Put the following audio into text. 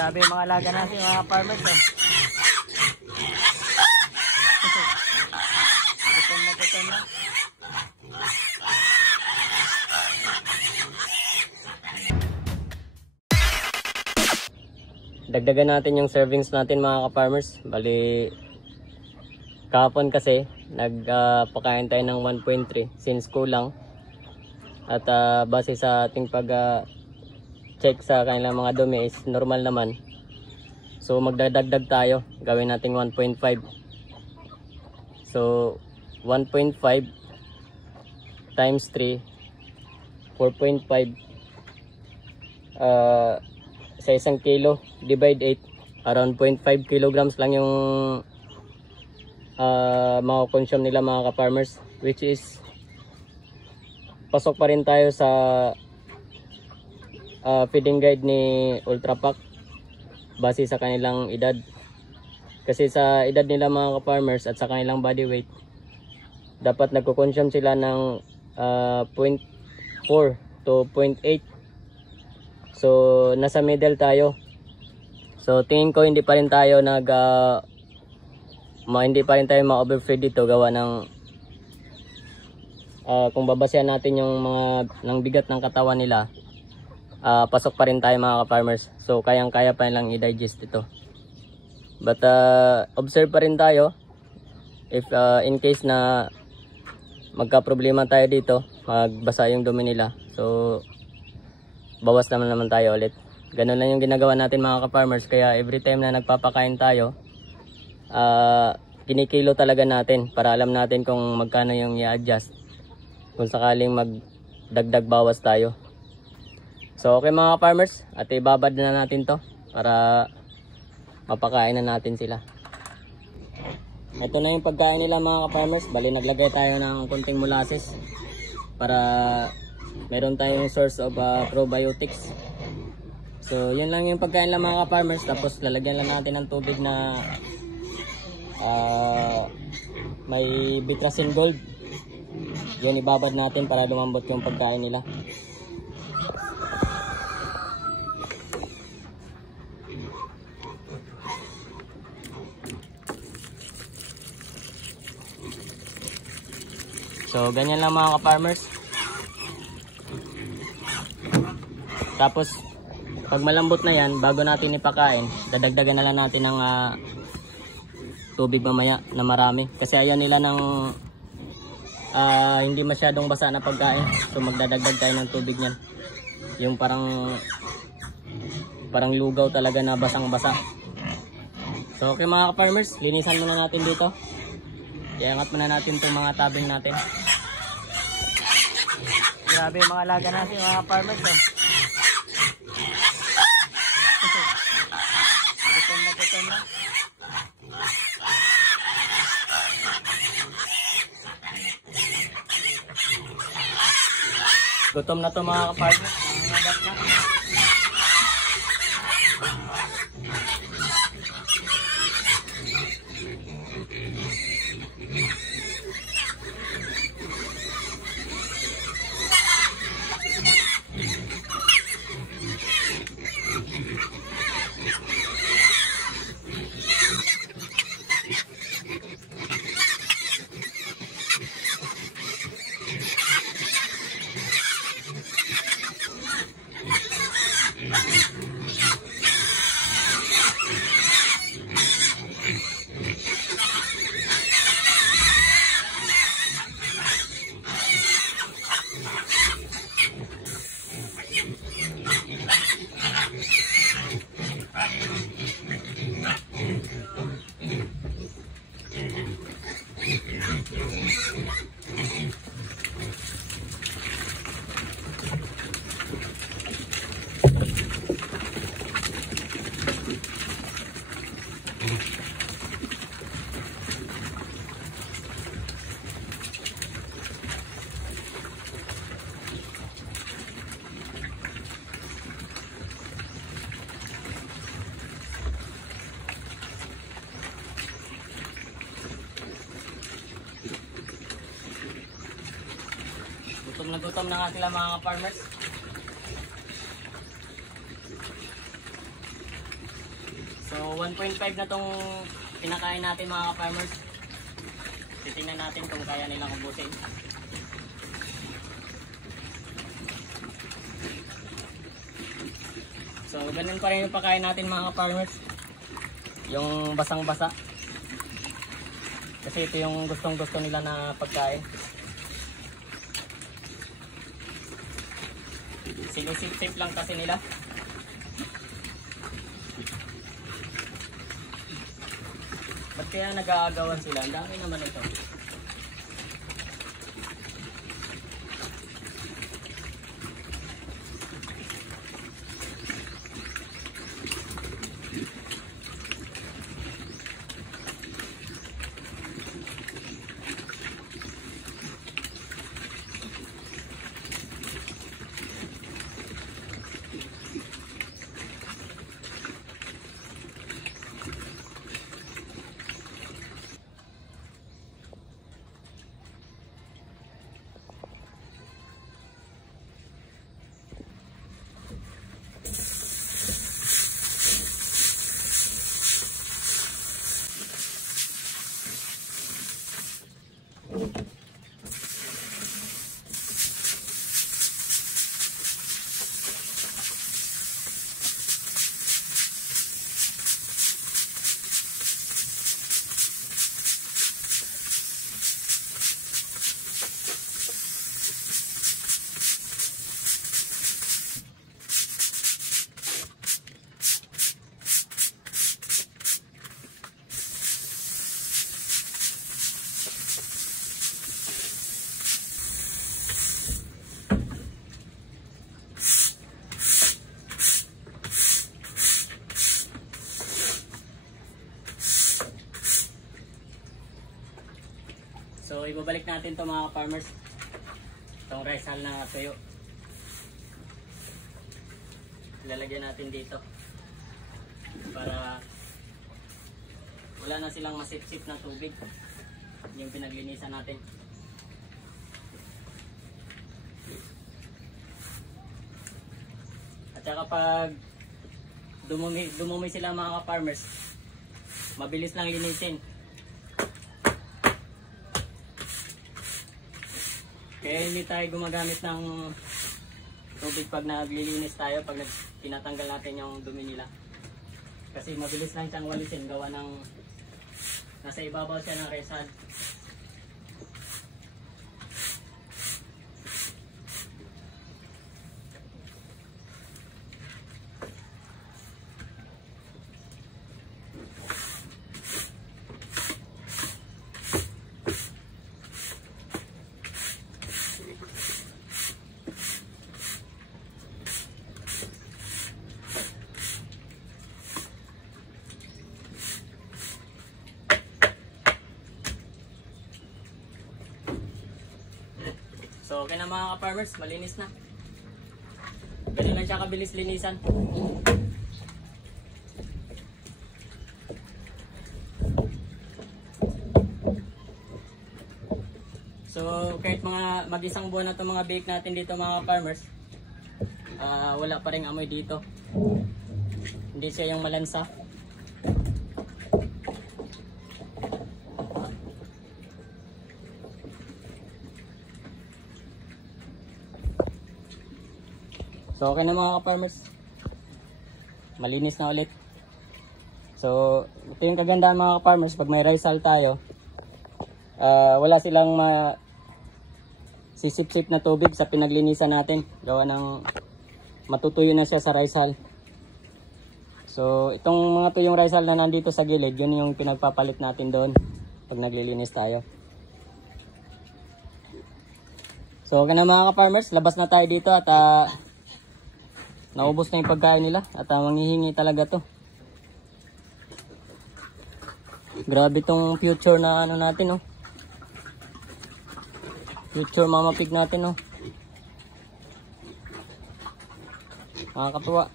Grabe yung mga alaga natin, mga farmers. Oh. Gutom na. Dagdagan natin yung servings natin, mga ka-farmers. Bali, kahapon kasi nagpakain tayo ng 1.3 since kulang. At base sa ating pag-check sa kanilang mga dumi is normal naman. So magdadagdag tayo, gawin natin 1.5. So 1.5 times 3, 4.5 sa isang kilo, divide 8, around 0.5 kilograms lang yung makakonsume nila, mga ka-farmers, which is pasok pa rin tayo sa feeding guide ni Ultrapac base sa kanilang edad. Kasi sa edad nila, mga ka-farmers, at sa kanilang body weight, dapat nagko-consume sila ng 0.4 to 0.8. So nasa middle tayo. So tingin ko hindi pa rin tayo ma-overfeed dito, gawa ng kung babasehan natin yung mga ng bigat ng katawan nila, pasok pa rin tayo, mga ka-farmers. So kayang-kaya pa lang i-digest ito. But observe pa rin tayo if in case na magka-problema tayo dito, magbasa yung dumi nila. So bawas naman tayo ulit. Ganun lang yung ginagawa natin, mga ka-farmers. Kaya every time na nagpapakain tayo, kinikilo talaga natin para alam natin kung magkano yung i-adjust kung sakaling magdagdag bawas tayo. So okay, mga ka-farmers, at ibabad na natin to para mapakain na natin sila. Ito na yung pagkain nila, mga ka-farmers. Bali, naglagay tayo ng konting molasses para meron tayong source of probiotics. So yun lang yung pagkain lang, mga ka-farmers. Tapos lalagyan lang natin ng tubig na may Bitrasin Gold. Yun, ibabad natin para lumambot yung pagkain nila. So ganyan lang, mga ka-farmers. Tapos pag malambot na yan, bago natin ipakain, dadagdagan na lang natin ng tubig mamaya na marami. Kasi ayaw nila ng hindi masyadong basa na pagkain. So magdadagdag tayo ng tubig niyan. Yung parang lugaw talaga na basang-basa. So okay, mga ka-farmers, linisan muna natin dito. Iangat muna natin itong mga tabing natin. Grabe yung mga alaga natin, mga ka-farmers. Oh. Gutom na. Gutom na to, mga ka-farmers. Nangangagat na. Gutom na nga sila, mga farmers. So 1.5 na tong pinakain natin mga farmers. Titingnan natin kung kaya nilang ubusin. So ganun pa rin yung pakain natin mga farmers. Yung basang-basa. Kasi ito yung gustong-gusto nila na pagkain. Sinisip-sip lang kasi nila. Ba't kaya nag-aagawan sila? Ang dami naman ito. So ibabalik natin to mga farmers. Itong rice hull na tuyo. Ilalagyan natin dito. Para wala na silang masip-sip na tubig. Yung pinaglinisan natin. At saka pag dumumi sila mga farmers, mabilis lang linisin. Kaya hindi tayo gumagamit ng tubig pag naglilinis tayo, pag tinatanggal natin yung dumi nila. Kasi mabilis lang siyang walisin, gawa ng nasa ibabaw siya ng rice hull. So okay na mga ka-farmers, malinis na. Ganun lang siya kabilis linisan. So kahit mag-isang buwan na itong mga bake natin dito mga ka-farmers, wala pa rin amoy dito. Hindi siya yung malansa. So okay na mga ka-farmers, malinis na ulit. So ito yung kagandahan mga ka-farmers, pag may rice hull tayo, wala silang sisip-sip na tubig sa pinaglinisan natin. Gawa ng matutuyo na siya sa rice hull. So itong mga tuyong rice hull na nandito sa gilid, yun yung pinagpapalit natin doon pag naglilinis tayo. So okay na mga ka-farmers, labas na tayo dito at naubos na yung pagkain nila at manghihingi talaga to. Grabe tong future na ano natin, oh. Future mama pig natin, oh. Nakakatuwa.